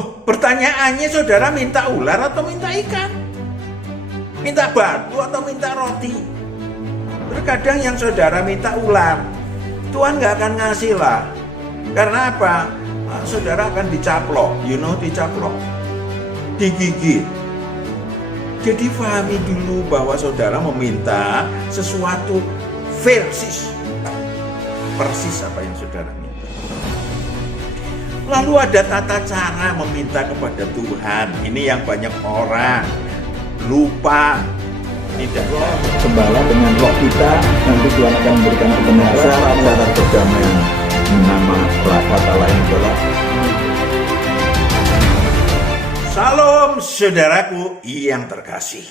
Pertanyaannya saudara minta ular atau minta ikan? Minta batu atau minta roti? Terkadang yang saudara minta ular, Tuhan gak akan ngasih lah. Karena apa? Saudara akan dicaplok, dicaplok, digigit. Jadi pahami dulu bahwa saudara meminta sesuatu persis apa yang saudara minta. Lalu ada tata cara meminta kepada Tuhan. Ini yang banyak orang lupa. Tidak gembala dengan roh kita, nanti Tuhan akan memberikan kebenaran cara perdamaian. Nama kata lain adalah Salam saudaraku yang terkasih.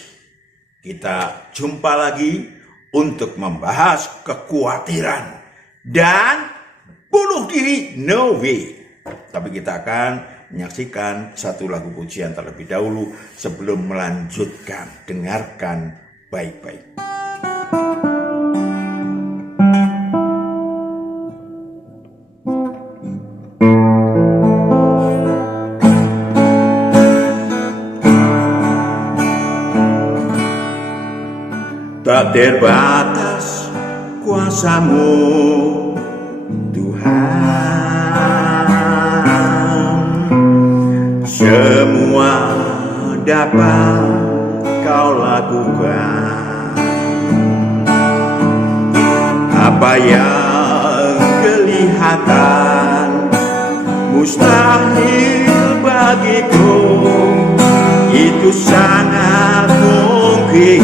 Kita jumpa lagi untuk membahas kekhawatiran dan bunuh diri, no way. Tapi kita akan menyaksikan satu lagu pujian terlebih dahulu sebelum melanjutkan. Dengarkan baik-baik. Tak terbatas kuasa-Mu, Tuhan. Semua dapat Kau lakukan. Apa yang kelihatan mustahil bagiku, itu sangat mungkin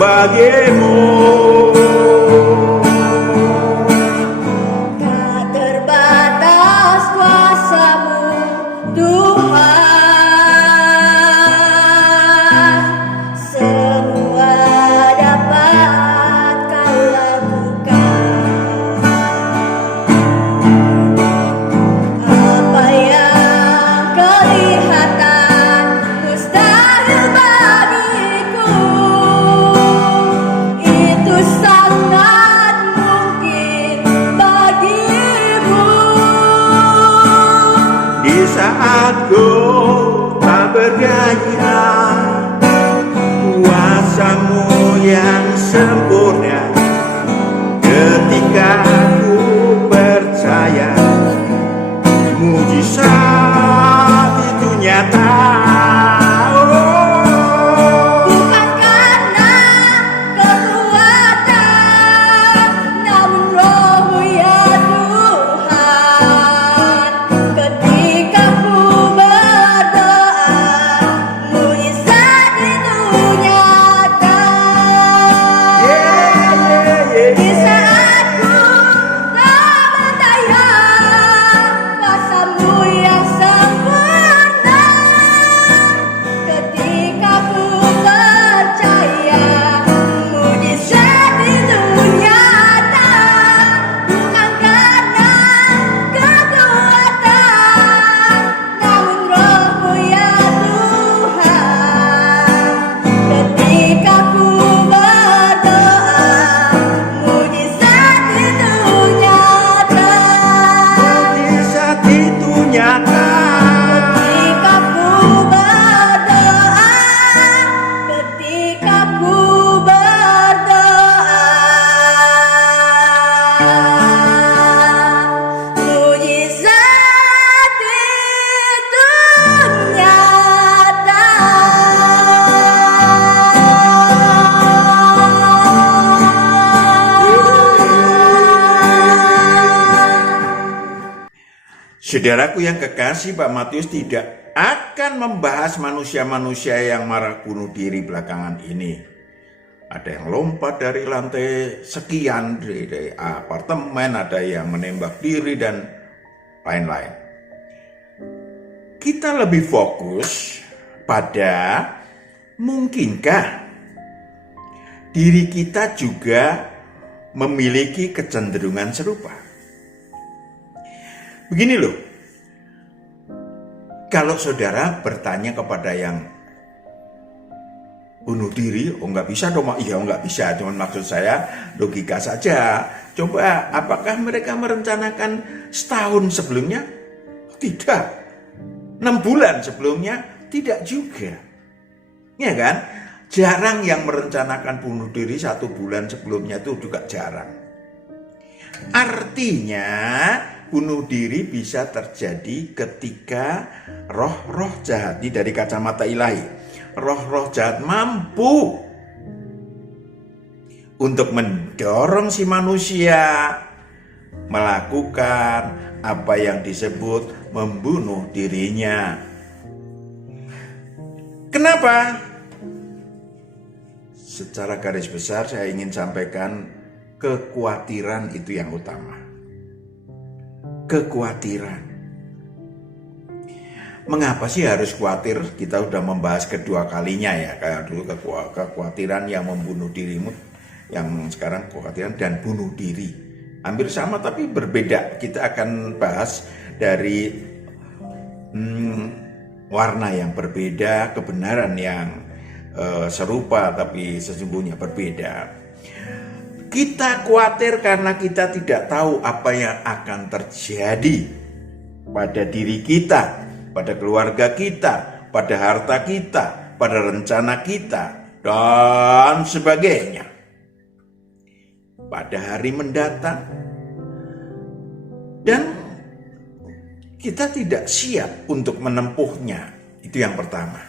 bagimu. Tak terbatas kuasa-Mu, Tuhan. Semua dapat Kau lakukan. Apa yang kelihatan mustahil bagiku, itu sangat mungkin bagimu. Di saat ku tak berdaya, kuasa-Mu yang sempurna. Ketika ku percaya, mujizat itu nyata. Bukan karena kekuatan, namun Roh-Mu ya Tuhan. Ketika ku berdoa, mujizat itu nyata. Di saat ku tak berdaya, kuasa-Mu yang sempurna. Ketika ku percaya, mujizat itu nyata. Bukan karena kekuatan, namun Roh-Mu ya Tuhan. Ketika ku berdoa, mujizat itu nyata. Mujizat itu nyata. Ketika ku berdoa, ketika ku berdoa, mujizat itu nyata. Saudaraku yang kekasih, Pak Matius tidak akan membahas manusia-manusia yang marah bunuh diri belakangan ini. Ada yang lompat dari lantai sekian dari apartemen, ada yang menembak diri dan lain-lain. Kita lebih fokus pada mungkinkah diri kita juga memiliki kecenderungan serupa. Begini loh, kalau saudara bertanya kepada yang bunuh diri, oh nggak bisa dong, iya nggak bisa, cuman maksud saya logika saja. Coba apakah mereka merencanakan setahun sebelumnya? Tidak. 6 bulan sebelumnya tidak juga. Ya kan? Jarang yang merencanakan bunuh diri 1 bulan sebelumnya, itu juga jarang. Artinya bunuh diri bisa terjadi ketika roh-roh jahat, ini dari kacamata ilahi, roh-roh jahat mampu untuk mendorong si manusia melakukan apa yang disebut membunuh dirinya. Kenapa? Secara garis besar saya ingin sampaikan, kekhawatiran itu yang utama. Kekhawatiran. Mengapa sih harus khawatir? Kita sudah membahas kedua kalinya ya. Kayak dulu kekhawatiran yang membunuh dirimu, yang sekarang kekhawatiran dan bunuh diri. Hampir sama tapi berbeda. Kita akan bahas dari warna yang berbeda, kebenaran yang serupa tapi sesungguhnya berbeda. Kita khawatir karena kita tidak tahu apa yang akan terjadi pada diri kita, pada keluarga kita, pada harta kita, pada rencana kita, dan sebagainya. Pada hari mendatang. Dan kita tidak siap untuk menempuhnya. Itu yang pertama.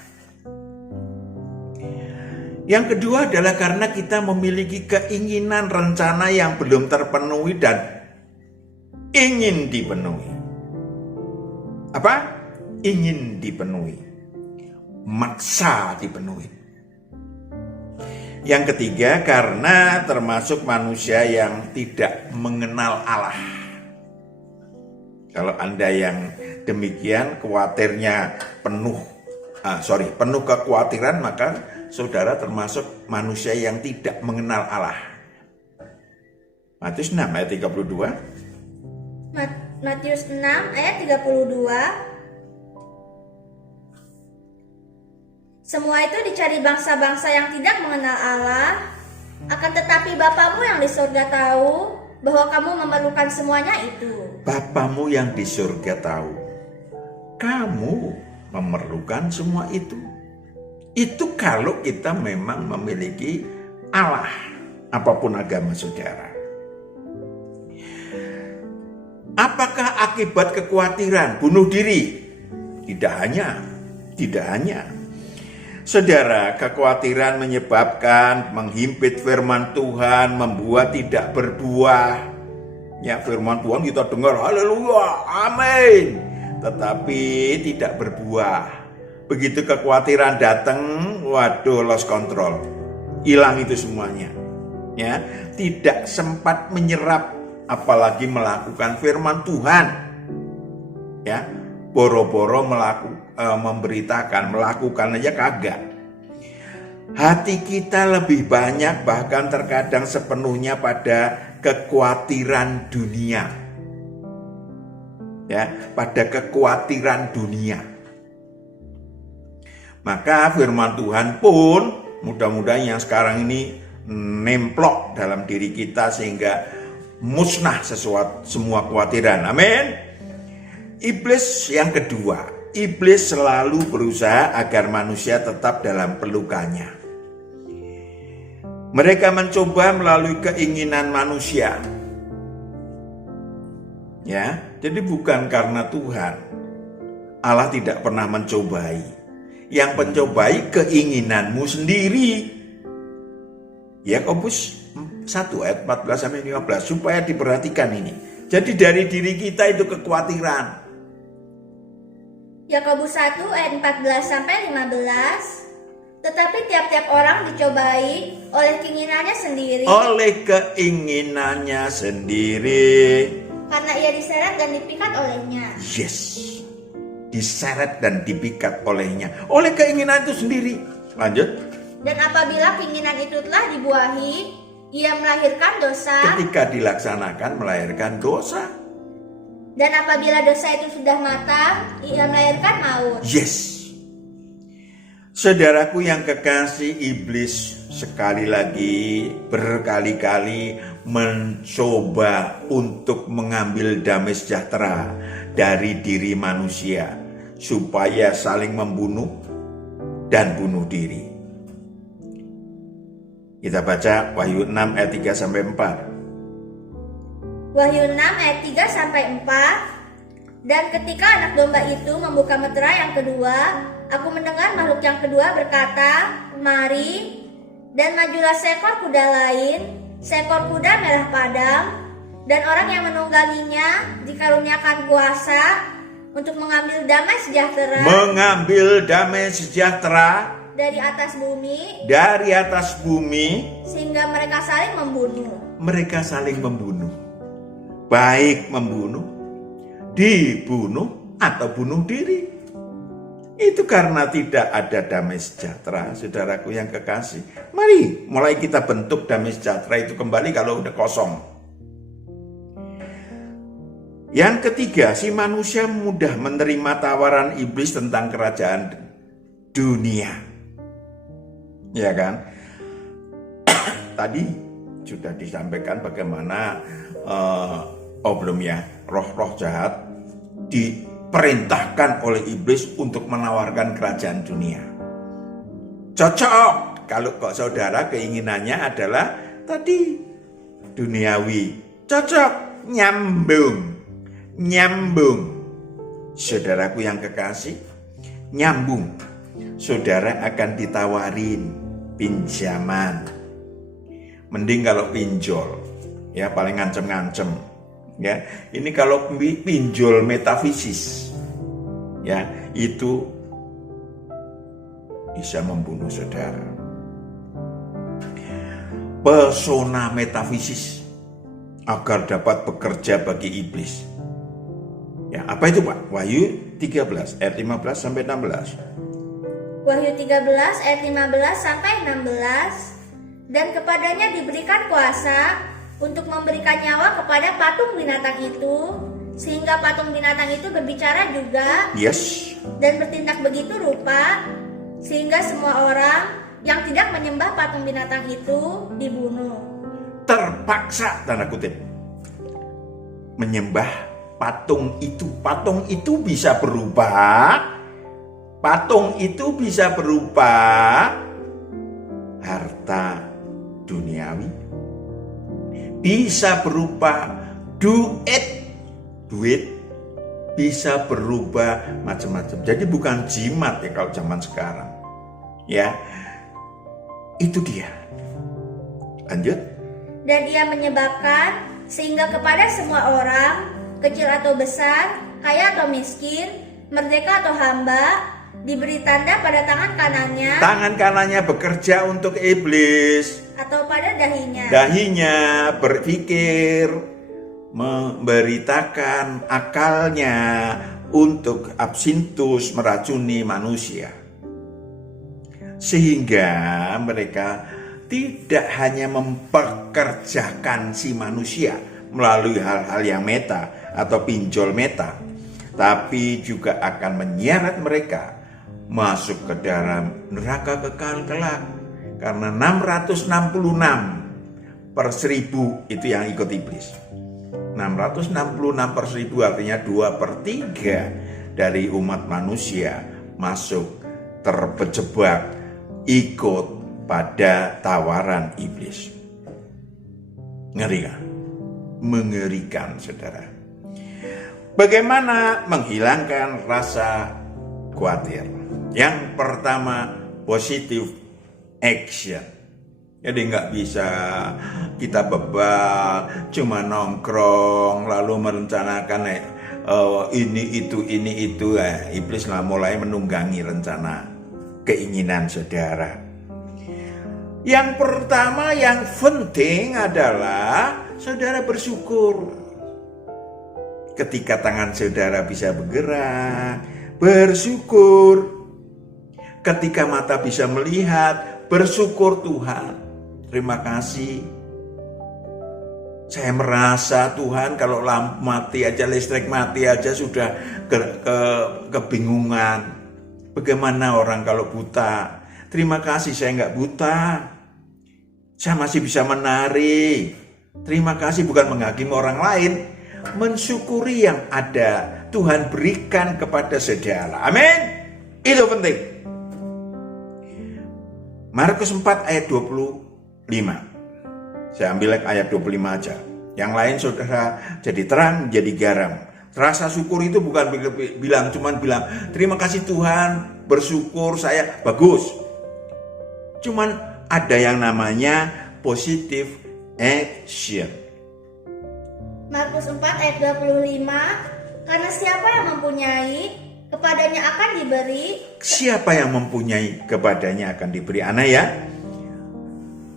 Yang kedua adalah karena kita memiliki keinginan, rencana yang belum terpenuhi dan ingin dipenuhi. Apa? Ingin dipenuhi. Maksa dipenuhi. Yang ketiga karena termasuk manusia yang tidak mengenal Allah. Kalau Anda yang demikian khawatirnya penuh kekhawatiran, maka saudara termasuk manusia yang tidak mengenal Allah. Matius 6 ayat 32. Matius 6 ayat 32. Semua itu dicari bangsa-bangsa yang tidak mengenal Allah, akan tetapi Bapamu yang di surga tahu bahwa kamu memerlukan semuanya itu. Bapamu yang di surga tahu kamu memerlukan semua itu. Itu kalau kita memang memiliki Allah, apapun agama saudara. Apakah akibat kekhawatiran bunuh diri? Tidak hanya. Saudara, kekhawatiran menyebabkan menghimpit firman Tuhan, membuat tidak berbuah. Ya, firman Tuhan kita dengar, haleluya, amin. Tetapi tidak berbuah. Begitu kekhawatiran datang, waduh, lost control. Hilang itu semuanya. Ya, tidak sempat menyerap apalagi melakukan firman Tuhan. Ya, boro-boro memberitakan, melakukan aja kagak. Hati kita lebih banyak bahkan terkadang sepenuhnya pada kekhawatiran dunia. Ya, pada kekhawatiran dunia. Maka firman Tuhan pun mudah-mudahan yang sekarang ini nemplok dalam diri kita sehingga musnah semua kekhawatiran. Amin. Iblis yang kedua, iblis selalu berusaha agar manusia tetap dalam pelukannya. Mereka mencoba melalui keinginan manusia. Ya, jadi bukan karena Tuhan. Allah tidak pernah mencobai. Yang mencobai keinginanmu sendiri. Yakobus 1 ayat 14 sampai 15 supaya diperhatikan ini. Jadi dari diri kita itu kekhawatiran. Yakobus 1 ayat 14 sampai 15. Tetapi tiap-tiap orang dicobai oleh keinginannya sendiri. Oleh keinginannya sendiri. Karena ia diseret dan dipikat olehnya. Yes. Diseret dan dipikat olehnya. Oleh keinginan itu sendiri. Lanjut. Dan apabila keinginan itu telah dibuahi, ia melahirkan dosa. Ketika dilaksanakan melahirkan dosa. Dan apabila dosa itu sudah matang, ia melahirkan maut. Yes. Saudaraku yang kekasih, iblis sekali lagi berkali-kali mencoba untuk mengambil damai sejahtera dari diri manusia supaya saling membunuh dan bunuh diri. Kita baca Wahyu 6 ayat 3 sampai 4. Wahyu 6 ayat 3 sampai 4. Dan ketika anak domba itu membuka meterai yang kedua, aku mendengar makhluk yang kedua berkata, "Mari." Dan majulah seekor kuda lain, seekor kuda merah padam, dan orang yang menungganginya dikaruniakan kuasa untuk mengambil damai sejahtera. Mengambil damai sejahtera Dari atas bumi, sehingga mereka saling membunuh. Mereka saling membunuh, baik membunuh, dibunuh, atau bunuh diri. Itu karena tidak ada damai sejahtera, saudaraku yang kekasih. Mari mulai kita bentuk damai sejahtera itu kembali kalau udah kosong. Yang ketiga, si manusia mudah menerima tawaran iblis tentang kerajaan dunia. Ya kan? Tadi sudah disampaikan bagaimana roh-roh jahat diperintahkan oleh iblis untuk menawarkan kerajaan dunia. Cocok kalau kok saudara keinginannya adalah tadi duniawi. Cocok, nyambung. Saudaraku yang kekasih, nyambung. Saudara akan ditawarin pinjaman. Mending kalau pinjol, ya paling ngancem-ngancem. Ya, ini kalau pinjol metafisis, ya itu bisa membunuh saudara. Pesona metafisis agar dapat bekerja bagi iblis. Ya, apa itu Pak? Wahyu 13 ayat 15 sampai 16. Wahyu 13 ayat 15 sampai 16. Dan kepadanya diberikan kuasa untuk memberikan nyawa kepada patung binatang itu, sehingga patung binatang itu berbicara juga. Yes. Dan bertindak begitu rupa, sehingga semua orang yang tidak menyembah patung binatang itu dibunuh. Terpaksa, tanda kutip, menyembah patung itu. Patung itu bisa berubah. Patung itu bisa berupa harta duniawi, bisa berupa duit, bisa berubah macam-macam. Jadi bukan jimat ya kalau zaman sekarang. Ya, itu dia. Lanjut. Dan ia menyebabkan sehingga kepada semua orang, kecil atau besar, kaya atau miskin, merdeka atau hamba, diberi tanda pada tangan kanannya. Tangan kanannya bekerja untuk iblis. Atau pada dahinya. Dahinya berpikir, memberitakan akalnya untuk absintus meracuni manusia. Sehingga mereka tidak hanya mempekerjakan si manusia melalui hal-hal yang meta atau pinjol meta, tapi juga akan menyeret mereka masuk ke dalam neraka kekal kelak. Karena 666 per 1000 itu yang ikut iblis. 666 per 1000 artinya 2/3 dari umat manusia masuk terjebak ikut pada tawaran iblis. Ngeri kan? Mengerikan, saudara. Bagaimana menghilangkan rasa khawatir? Yang pertama, positive action. Jadi nggak bisa kita bebal, cuma nongkrong lalu merencanakan ini itu. Iblis lah mulai menunggangi rencana keinginan saudara. Yang pertama yang penting adalah saudara bersyukur. Ketika tangan saudara bisa bergerak, bersyukur. Ketika mata bisa melihat, bersyukur Tuhan. Terima kasih. Saya merasa Tuhan kalau lampu mati aja, listrik mati aja sudah kebingungan. Bagaimana orang kalau buta? Terima kasih saya nggak buta. Saya masih bisa menari. Terima kasih bukan menghakimi orang lain. Mensyukuri yang ada Tuhan berikan kepada saudara. Amin. Itu penting. Markus 4 ayat 25. Saya ambil ayat 25 aja. Yang lain saudara jadi terang, jadi garam. Rasa syukur itu bukan cuman bilang terima kasih Tuhan, bersyukur saya, bagus. Cuman ada yang namanya positive action. Markus 4 ayat 25, karena siapa yang mempunyai, kepadanya akan diberi. Siapa yang mempunyai, kepadanya akan diberi. Anak ya.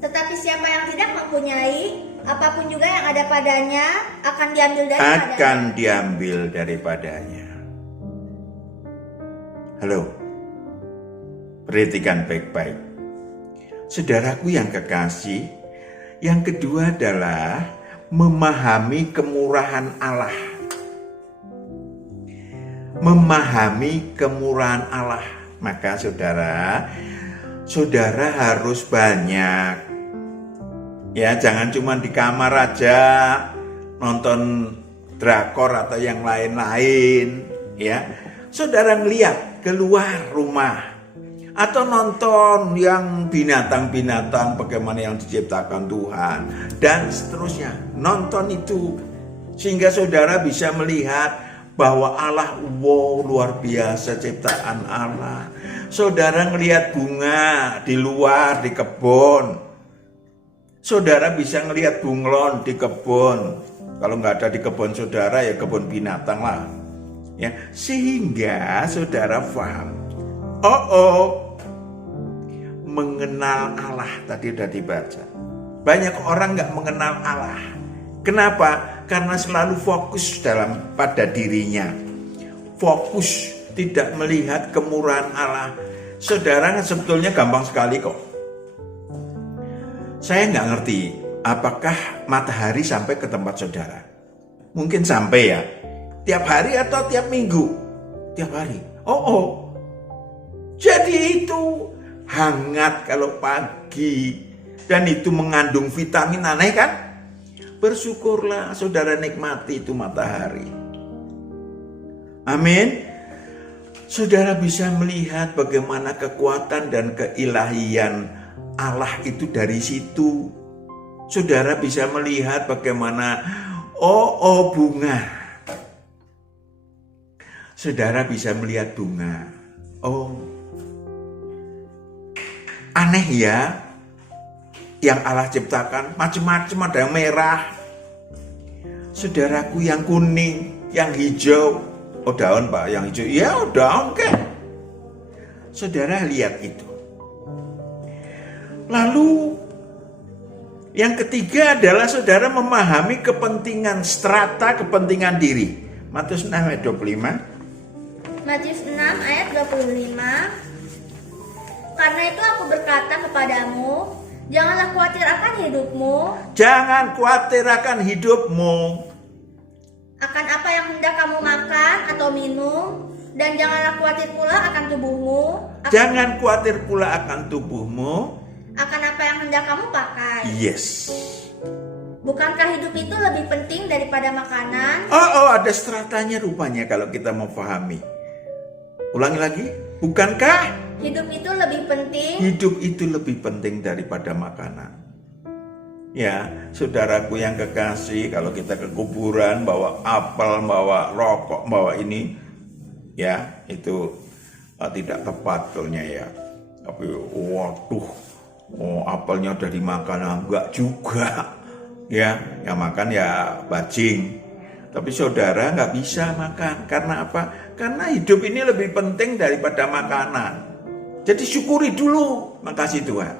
Tetapi siapa yang tidak mempunyai, apapun juga yang ada padanya akan diambil daripadanya. Akan diambil daripadanya. Halo. Perhatikan baik-baik. Saudaraku yang kekasih, yang kedua adalah memahami kemurahan Allah. Memahami kemurahan Allah. Maka saudara harus banyak. Ya, jangan cuma di kamar aja nonton drakor atau yang lain-lain, ya. Saudara ngeliat keluar rumah atau nonton yang binatang-binatang bagaimana yang diciptakan Tuhan dan seterusnya. Nonton itu sehingga saudara bisa melihat bahwa Allah, wow, luar biasa ciptaan Allah. Saudara ngelihat bunga di luar di kebun. Saudara bisa ngelihat bunglon di kebun. Kalau nggak ada di kebun saudara ya kebun binatang lah. Ya, sehingga saudara paham. Mengenal Allah tadi udah dibaca. Banyak orang nggak mengenal Allah. Kenapa? Karena selalu fokus pada dirinya. Fokus tidak melihat kemurahan Allah. Saudara sebetulnya gampang sekali kok. Saya nggak ngerti apakah matahari sampai ke tempat saudara. Mungkin sampai ya. Tiap hari atau tiap minggu? Tiap hari. Jadi itu hangat kalau pagi. Dan itu mengandung vitamin, aneh kan? Bersyukurlah saudara nikmati itu matahari. Amin. Saudara bisa melihat bagaimana kekuatan dan keilahian Allah itu dari situ. Saudara bisa melihat bagaimana bunga. Saudara bisa melihat bunga. Aneh ya. Yang Allah ciptakan macam-macam, ada yang merah. Saudaraku yang kuning, yang hijau. Daun Pak, yang hijau. Ya daun kan. Saudara lihat itu. Lalu yang ketiga adalah saudara memahami kepentingan strata, kepentingan diri. Matius 6 ayat 25. Matius 6 ayat 25. Karena itu aku berkata kepadamu, janganlah khawatir akan hidupmu. Jangan khawatir akan hidupmu. Akan apa yang hendak kamu makan atau minum, dan janganlah khawatir pula akan tubuhmu. Jangan khawatir pula akan tubuhmu. Akan apa yang hendak kamu pakai. Yes. Bukankah hidup itu lebih penting daripada makanan? Ada stratanya rupanya kalau kita mau pahami. Ulangi lagi. Bukankah hidup itu lebih penting? Hidup itu lebih penting daripada makanan. Ya, saudaraku yang kekasih, kalau kita ke kuburan bawa apel, bawa rokok, bawa ini, ya itu tidak tepat betulnya ya. Tapi apelnya udah dimakan, enggak juga. Ya, yang makan ya bajing. Tapi saudara nggak bisa makan. Karena apa? Karena hidup ini lebih penting daripada makanan. Jadi syukuri dulu. Makasih Tuhan.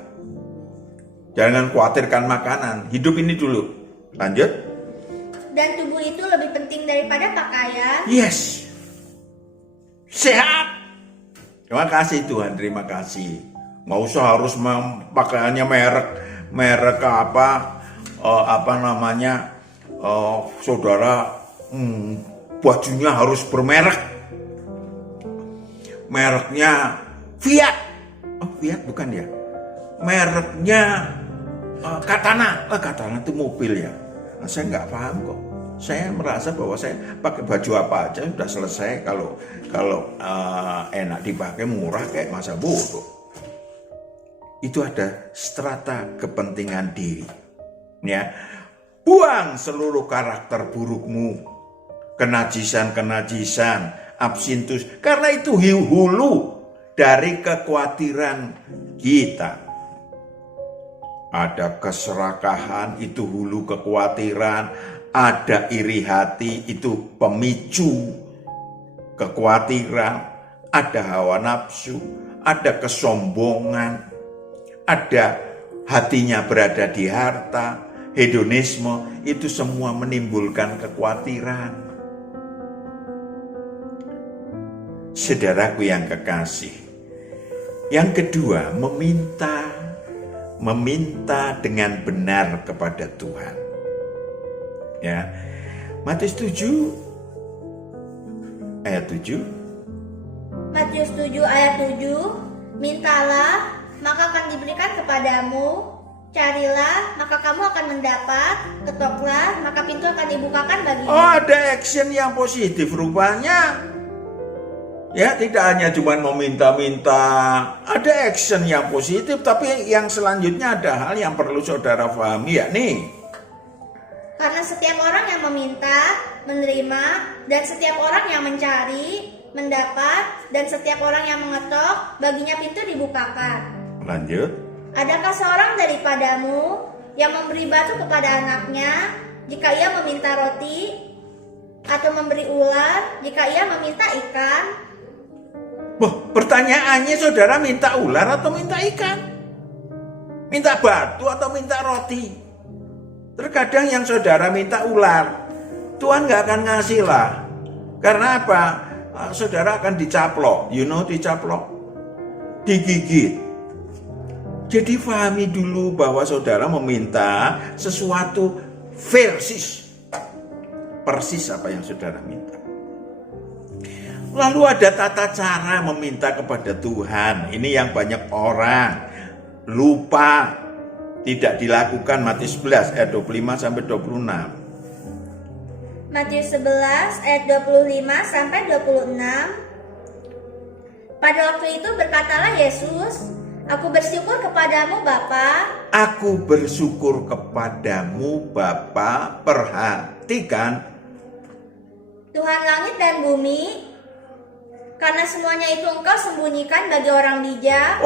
Jangan khawatirkan makanan. Hidup ini dulu. Lanjut. Dan tubuh itu lebih penting daripada pakaian. Yes. Sehat. Terima kasih Tuhan. Terima kasih. Nggak usah harus pakaiannya merek saudara bajunya harus bermerek. Mereknya Fiat. Fiat bukan ya. Mereknya Katana. Katana itu mobil ya. Saya nggak paham kok. Saya merasa bahwa saya pakai baju apa aja sudah selesai, kalau enak dipakai, murah, kayak masa bodoh. Itu ada strata kepentingan diri. Ya, buang seluruh karakter burukmu, kenajisan, absintus, karena itu hulu dari kekhawatiran kita. Ada keserakahan, itu hulu kekhawatiran. Ada iri hati, itu pemicu kekhawatiran. Ada hawa nafsu, ada kesombongan, ada hatinya berada di harta, hedonisme, itu semua menimbulkan kekhawatiran. Saudaraku yang kekasih, yang kedua, meminta dengan benar kepada Tuhan. Ya, Matius 7 ayat 7. Matius 7 ayat 7, mintalah maka akan diberikan kepadamu, carilah maka kamu akan mendapat, ketoklah maka pintu akan dibukakan bagimu. Oh, ada action yang positif rupanya. Ya, tidak hanya cuma meminta-minta, ada action yang positif, tapi yang selanjutnya ada hal yang perlu saudara pahami, yakni Karena setiap orang yang meminta, menerima, dan setiap orang yang mencari, mendapat, dan setiap orang yang mengetok, baginya pintu dibukakan. Lanjut. Adakah seorang daripadamu yang memberi batu kepada anaknya jika ia meminta roti, atau memberi ular jika ia meminta ikan? Pertanyaannya, saudara minta ular atau minta ikan? Minta batu atau minta roti? Terkadang yang saudara minta ular, Tuhan gak akan ngasih lah. Karena apa? Saudara akan dicaplok, dicaplok, digigit. Jadi pahami dulu bahwa saudara meminta sesuatu persis apa yang saudara minta. Lalu ada tata cara meminta kepada Tuhan. Ini yang banyak orang lupa, tidak dilakukan. Matius 11 ayat 25 sampai 26. Matius 11 ayat 25 sampai 26. Pada waktu itu berkatalah Yesus, Aku bersyukur kepadamu Bapa. Aku bersyukur kepadamu Bapa. Perhatikan, Tuhan langit dan bumi, karena semuanya itu Engkau sembunyikan bagi orang bijak.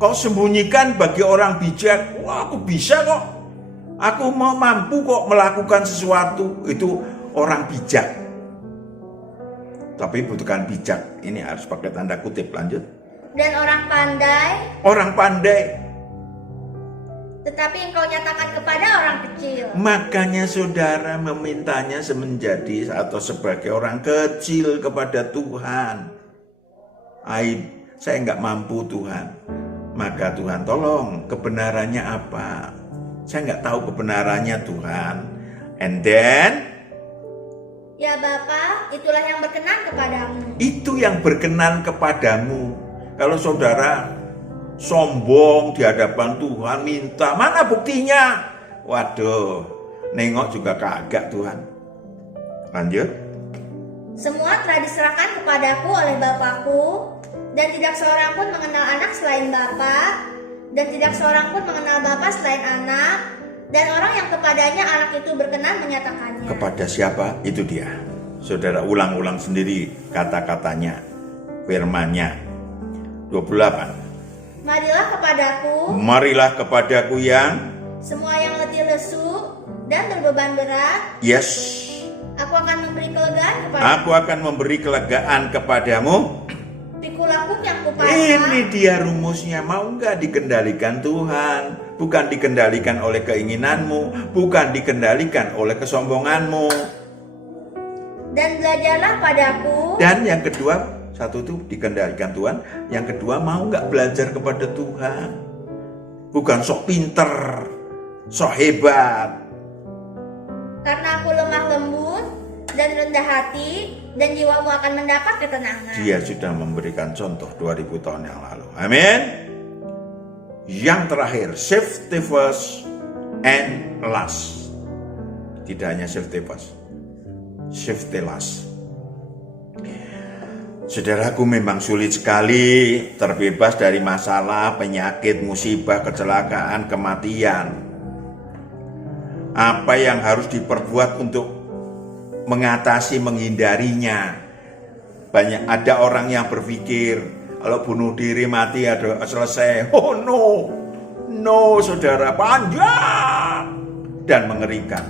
Kau sembunyikan bagi orang bijak. Aku bisa kok. Aku mau mampu kok melakukan sesuatu. Itu orang bijak. Tapi bukan bijak. Ini harus pakai tanda kutip. Lanjut. Dan orang pandai. Orang pandai. Tetapi Engkau nyatakan kepada orang kecil. Makanya saudara memintanya menjadi atau sebagai orang kecil kepada Tuhan. Saya nggak mampu Tuhan. Maka Tuhan tolong, kebenarannya apa? Saya nggak tahu kebenarannya Tuhan. And then, ya Bapa, itulah yang berkenan kepadamu. Itu yang berkenan kepadamu. Kalau saudara sombong di hadapan Tuhan, minta, mana buktinya? Waduh, nengok juga kagak Tuhan. Lanjut. Semua telah diserahkan kepadaku oleh Bapakku, dan tidak seorang pun mengenal anak selain Bapa, dan tidak seorang pun mengenal Bapa selain anak, dan orang yang kepadanya anak itu berkenan menyatakannya. Kepada siapa? Itu dia. Saudara ulang-ulang sendiri kata-katanya, firman-Nya. 28. Marilah kepadaku yang semua yang letih lesu dan berbeban berat. Yes. Aku akan memberi kelegaan kepadamu. Aku akan memberi kelegaan kepadamu. Pikulah yang kupasang. Ini dia rumusnya. Mau nggak dikendalikan Tuhan? Bukan dikendalikan oleh keinginanmu, bukan dikendalikan oleh kesombonganmu. Dan belajarlah padaku. Dan yang kedua, satu itu dikendalikan Tuhan. Yang kedua, mau nggak belajar kepada Tuhan? Bukan sok pinter, sok hebat. Karena aku lemah lembut dan rendah hati, dan jiwamu akan mendapat ketenangan. Dia sudah memberikan contoh 2000 tahun yang lalu. Amin. Yang terakhir, safety first and last. Tidak hanya safety first, Shiftelas. Saudaraku, memang sulit sekali terbebas dari masalah, penyakit, musibah, kecelakaan, kematian. Apa yang harus diperbuat untuk mengatasi, menghindarinya? Ada orang yang berpikir kalau bunuh diri mati ada selesai. Oh no saudara, panjang dan mengerikan.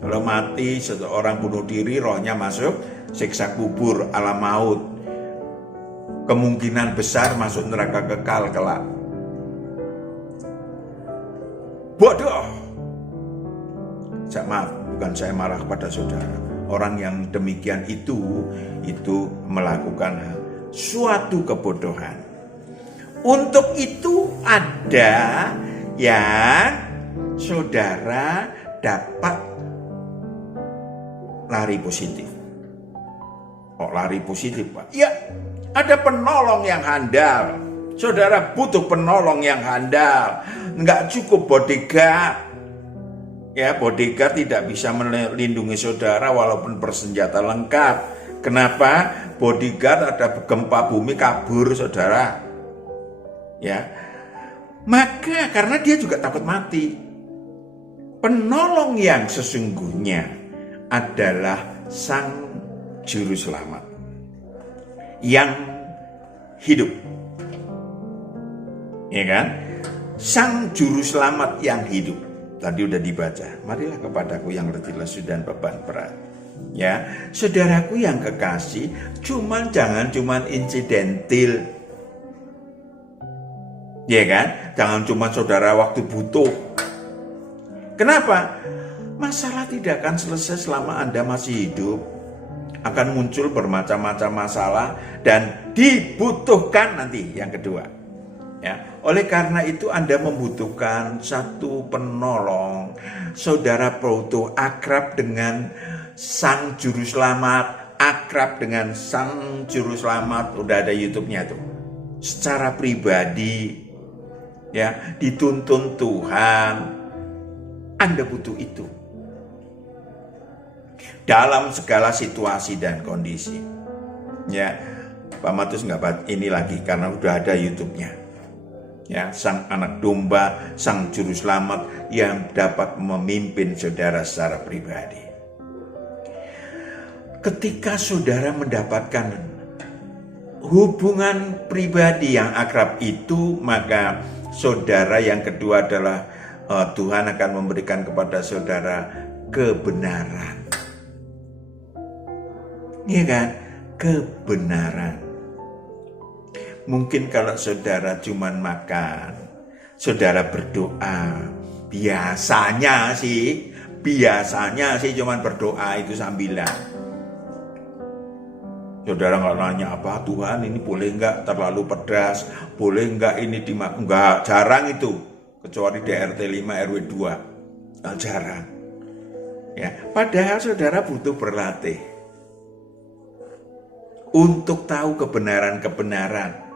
Kalau mati seseorang bunuh diri, rohnya masuk siksa kubur, alam maut. Kemungkinan besar masuk neraka kekal kelak. Bodoh. Maaf, bukan saya marah kepada saudara. Orang yang demikian itu melakukan suatu kebodohan. Untuk itu ada yang saudara dapat lari positif. Oh, lari positif, Pak? Ya, ada penolong yang handal. Saudara butuh penolong yang handal. Enggak cukup bodyguard. Ya, bodyguard tidak bisa melindungi saudara walaupun bersenjata lengkap. Kenapa? Bodyguard ada gempa bumi kabur, saudara. Ya, maka karena dia juga takut mati. Penolong yang sesungguhnya adalah Sang Juru Selamat yang hidup. Ya kan? Sang Juru Selamat yang hidup. Tadi udah dibaca. Marilah kepadaku yang letih lesu dan beban berat. Ya, saudaraku yang kekasih, jangan cuman insidentil. Ya kan? Jangan cuma saudara waktu butuh. Kenapa? Masalah tidak akan selesai selama Anda masih hidup. Akan muncul bermacam-macam masalah dan dibutuhkan nanti yang kedua. Ya, oleh karena itu Anda membutuhkan satu penolong. Saudara butuh akrab dengan Sang Juru Selamat, akrab dengan Sang Juru Selamat. Udah ada YouTube-nya tuh. Secara pribadi, ya, dituntun Tuhan. Anda butuh itu dalam segala situasi dan kondisi. Ya, Pak Matius nggak ini lagi karena udah ada YouTube-nya. Ya, Sang Anak Domba, Sang Juru Selamat yang dapat memimpin saudara secara pribadi. Ketika saudara mendapatkan hubungan pribadi yang akrab itu, maka saudara yang kedua adalah Tuhan akan memberikan kepada saudara kebenaran. Iya kan? Kebenaran. Mungkin kalau saudara cuman makan, saudara berdoa, biasanya sih cuman berdoa itu sambilan. Saudara nggak nanya apa, Tuhan ini boleh nggak terlalu pedas, boleh nggak ini dimakan, nggak, jarang itu, kecuali di RT 5 RW 2, jarang. Ya, padahal saudara butuh berlatih untuk tahu kebenaran-kebenaran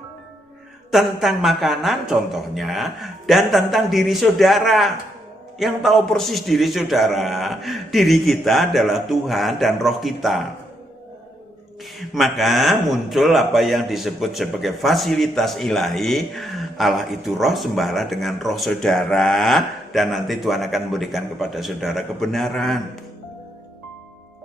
tentang makanan contohnya, dan tentang diri saudara. Yang tahu persis diri saudara, diri kita adalah Tuhan dan roh kita. Maka muncul apa yang disebut sebagai fasilitas ilahi. Allah itu roh, sembahlah dengan roh saudara, dan nanti Tuhan akan memberikan kepada saudara kebenaran.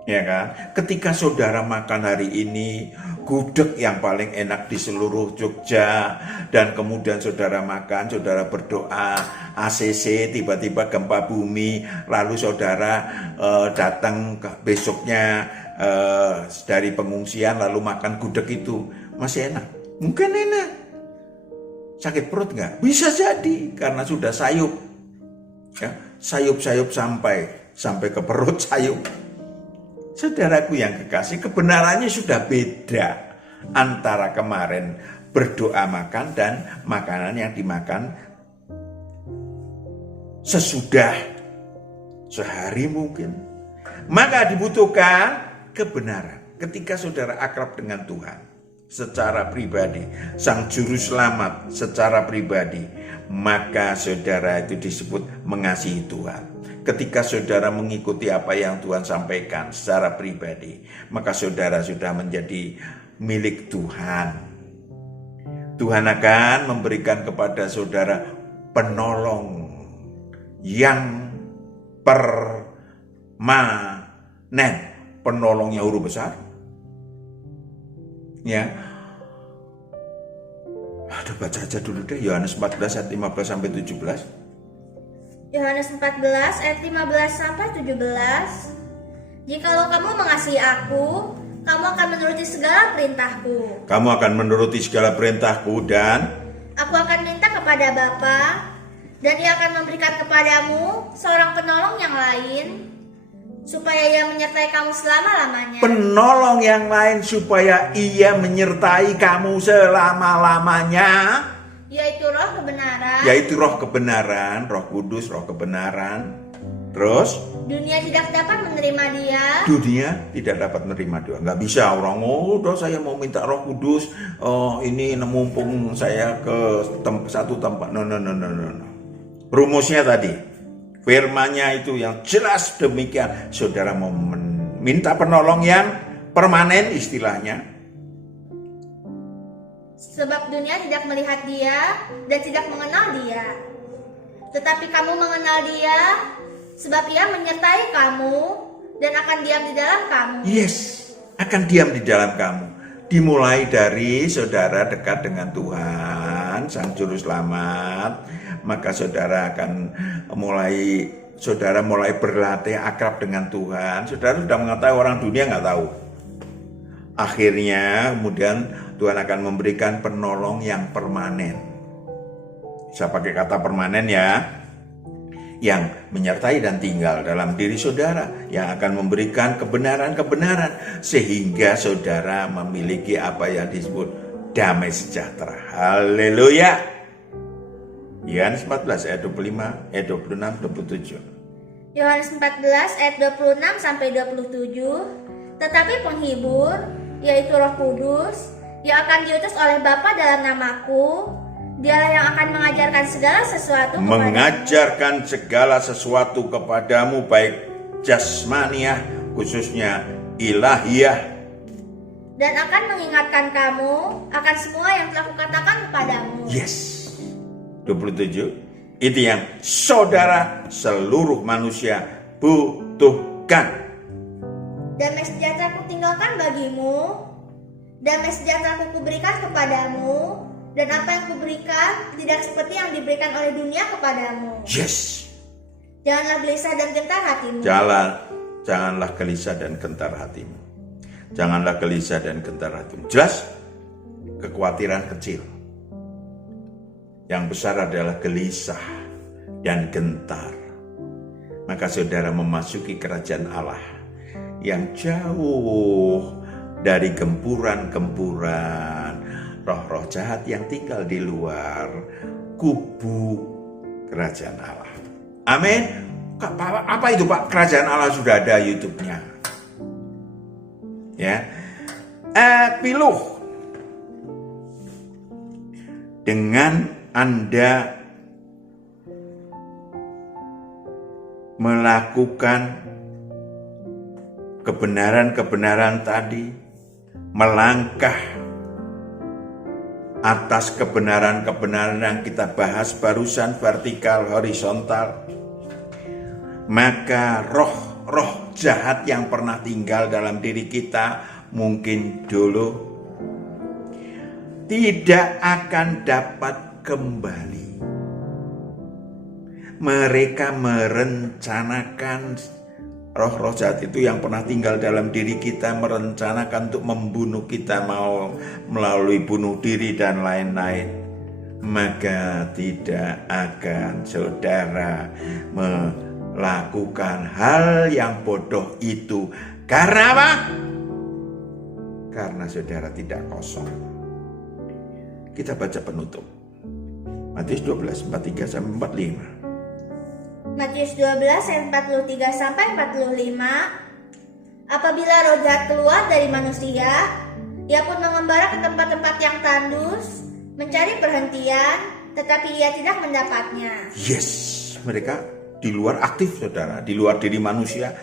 Ya kan? Ketika saudara makan hari ini gudeg yang paling enak di seluruh Jogja, dan kemudian saudara makan, saudara berdoa, ACC tiba-tiba gempa bumi, lalu saudara datang besoknya dari pengungsian lalu makan gudeg itu, masih enak? Mungkin enak. Sakit perut nggak? Bisa jadi karena sudah sayup, ya, sayup-sayup sampai ke perut sayup. Saudaraku yang kekasih, kebenarannya sudah beda antara kemarin berdoa makan dan makanan yang dimakan sesudah sehari mungkin. Maka dibutuhkan kebenaran. Ketika saudara akrab dengan Tuhan secara pribadi, Sang Juru Selamat secara pribadi, maka saudara itu disebut mengasihi Tuhan. Ketika saudara mengikuti apa yang Tuhan sampaikan secara pribadi, maka saudara sudah menjadi milik Tuhan. Tuhan akan memberikan kepada saudara penolong yang permanen. Penolongnya huruf besar. Ya. Aduh, baca aja dulu deh Yohanes 14 ayat 15 sampai 17. Yohanes 14 ayat 15 sampai 17. Jikalau kamu mengasihi aku, kamu akan menuruti segala perintahku. Kamu akan menuruti segala perintahku dan Aku akan minta kepada Bapa, dan Ia akan memberikan kepadamu seorang penolong yang lain, supaya Ia menyertai kamu selama-lamanya. penolong yang lain supaya Ia menyertai kamu selama-lamanya, Yaitu roh kebenaran. yaitu roh kebenaran, roh kudus, roh kebenaran. Terus Dunia tidak dapat menerima Dia. dunia tidak dapat menerima doa. Nggak bisa orang, udah saya mau minta roh kudus, ini mumpung saya ke satu tempat. No. Rumusnya tadi, firmannya itu yang jelas demikian. Saudara mau minta penolong yang permanen istilahnya. Sebab dunia tidak melihat Dia dan tidak mengenal Dia. Tetapi kamu mengenal Dia, sebab Ia menyertai kamu dan akan diam di dalam kamu. Yes, akan diam di dalam kamu. Dimulai dari saudara dekat dengan Tuhan, Sang Juru Selamat, maka saudara akan mulai berlatih akrab dengan Tuhan. Saudara sudah mengetahui, orang dunia nggak tahu. Akhirnya kemudian Tuhan akan memberikan penolong yang permanen. Saya pakai kata permanen ya. Yang menyertai dan tinggal dalam diri saudara, yang akan memberikan kebenaran-kebenaran sehingga saudara memiliki apa yang disebut damai sejahtera. Haleluya. Yohanes 14 ayat 25, ayat 26, 27. Yohanes 14 ayat 26 sampai 27. Tetapi penghibur, yaitu Roh Kudus, yang akan diutus oleh Bapa dalam namaku, Dialah yang akan mengajarkan segala sesuatu kepadamu. Mengajarkan segala sesuatu kepadamu, baik jasmaniah, khususnya ilahiyah. Dan akan mengingatkan kamu akan semua yang telah kukatakan kepadamu. Yes. 27. Itu yang saudara seluruh manusia butuhkan. Damai sejahtera kutinggalkan bagimu, damai sejahtera kuberikan kepadamu. Dan apa yang kuberikan tidak seperti yang diberikan oleh dunia kepadamu. Yes. Janganlah gelisah dan gentar hatimu. Janganlah gelisah dan gentar hatimu. Janganlah gelisah dan gentar hatimu. Jelas? Kekhawatiran kecil. Yang besar adalah gelisah dan gentar. Maka saudara memasuki kerajaan Allah yang jauh dari gempuran-gempuran roh-roh jahat yang tinggal di luar kubu kerajaan Allah. Amin. Apa itu Pak? Kerajaan Allah sudah ada YouTube-nya. Ya. Piluh. Dengan Anda melakukan kebenaran-kebenaran tadi, melangkah atas kebenaran-kebenaran yang kita bahas barusan, vertikal, horizontal, maka roh-roh jahat yang pernah tinggal dalam diri kita mungkin dulu tidak akan dapat kembali. Mereka merencanakan, roh-roh jahat itu yang pernah tinggal dalam diri kita merencanakan untuk membunuh kita, mau melalui bunuh diri dan lain-lain. Maka tidak akan saudara melakukan hal yang bodoh itu. Karena apa? Karena saudara tidak kosong. Kita baca penutup. Matius 12, 43 sampai 45. Matius 12 ayat 43 sampai 45. Apabila roh jahat keluar dari manusia, ia pun mengembara ke tempat-tempat yang tandus, mencari perhentian, tetapi ia tidak mendapatnya. Yes, mereka di luar aktif, saudara, di luar diri manusia.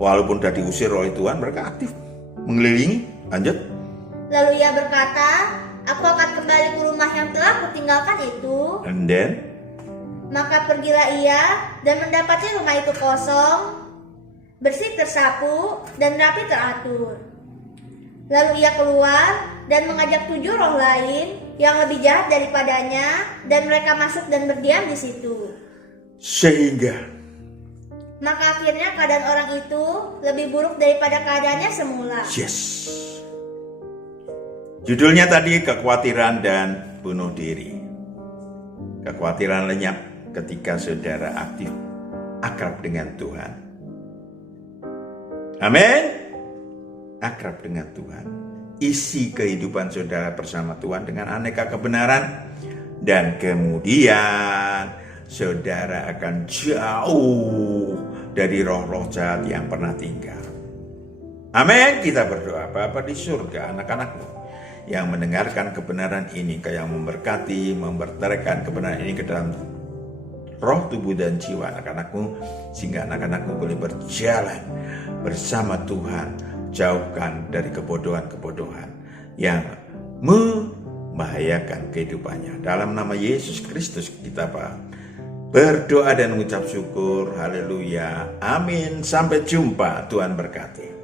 Walaupun sudah diusir oleh Tuhan, mereka aktif mengelilingi. Lanjut. Lalu ia berkata, aku akan kembali ke rumah yang telah kutinggalkan itu. And then, Maka pergilah ia dan mendapati rumah itu kosong, bersih tersapu, dan rapi teratur. Lalu ia keluar dan mengajak 7 roh lain yang lebih jahat daripadanya, dan mereka masuk dan berdiam di situ. sehingga Maka akhirnya keadaan orang itu lebih buruk daripada keadaannya semula. yes. Judulnya tadi kekhawatiran dan bunuh diri. Kekhawatiran lenyap ketika saudara aktif akrab dengan Tuhan. Amin. Akrab dengan Tuhan. Isi kehidupan saudara bersama Tuhan dengan aneka kebenaran. Dan kemudian saudara akan jauh dari roh-roh jahat yang pernah tinggal. Amin. Kita berdoa, Bapa di surga, anak-anakmu yang mendengarkan kebenaran ini, yang memberkati, memberteraikan kebenaran ini ke dalam roh, tubuh, dan jiwa anak-anakmu, sehingga anak-anakmu boleh berjalan bersama Tuhan, jauhkan dari kebodohan-kebodohan yang membahayakan kehidupannya. Dalam nama Yesus Kristus kita berdoa dan mengucap syukur. Haleluya. Amin. Sampai jumpa. Tuhan berkati.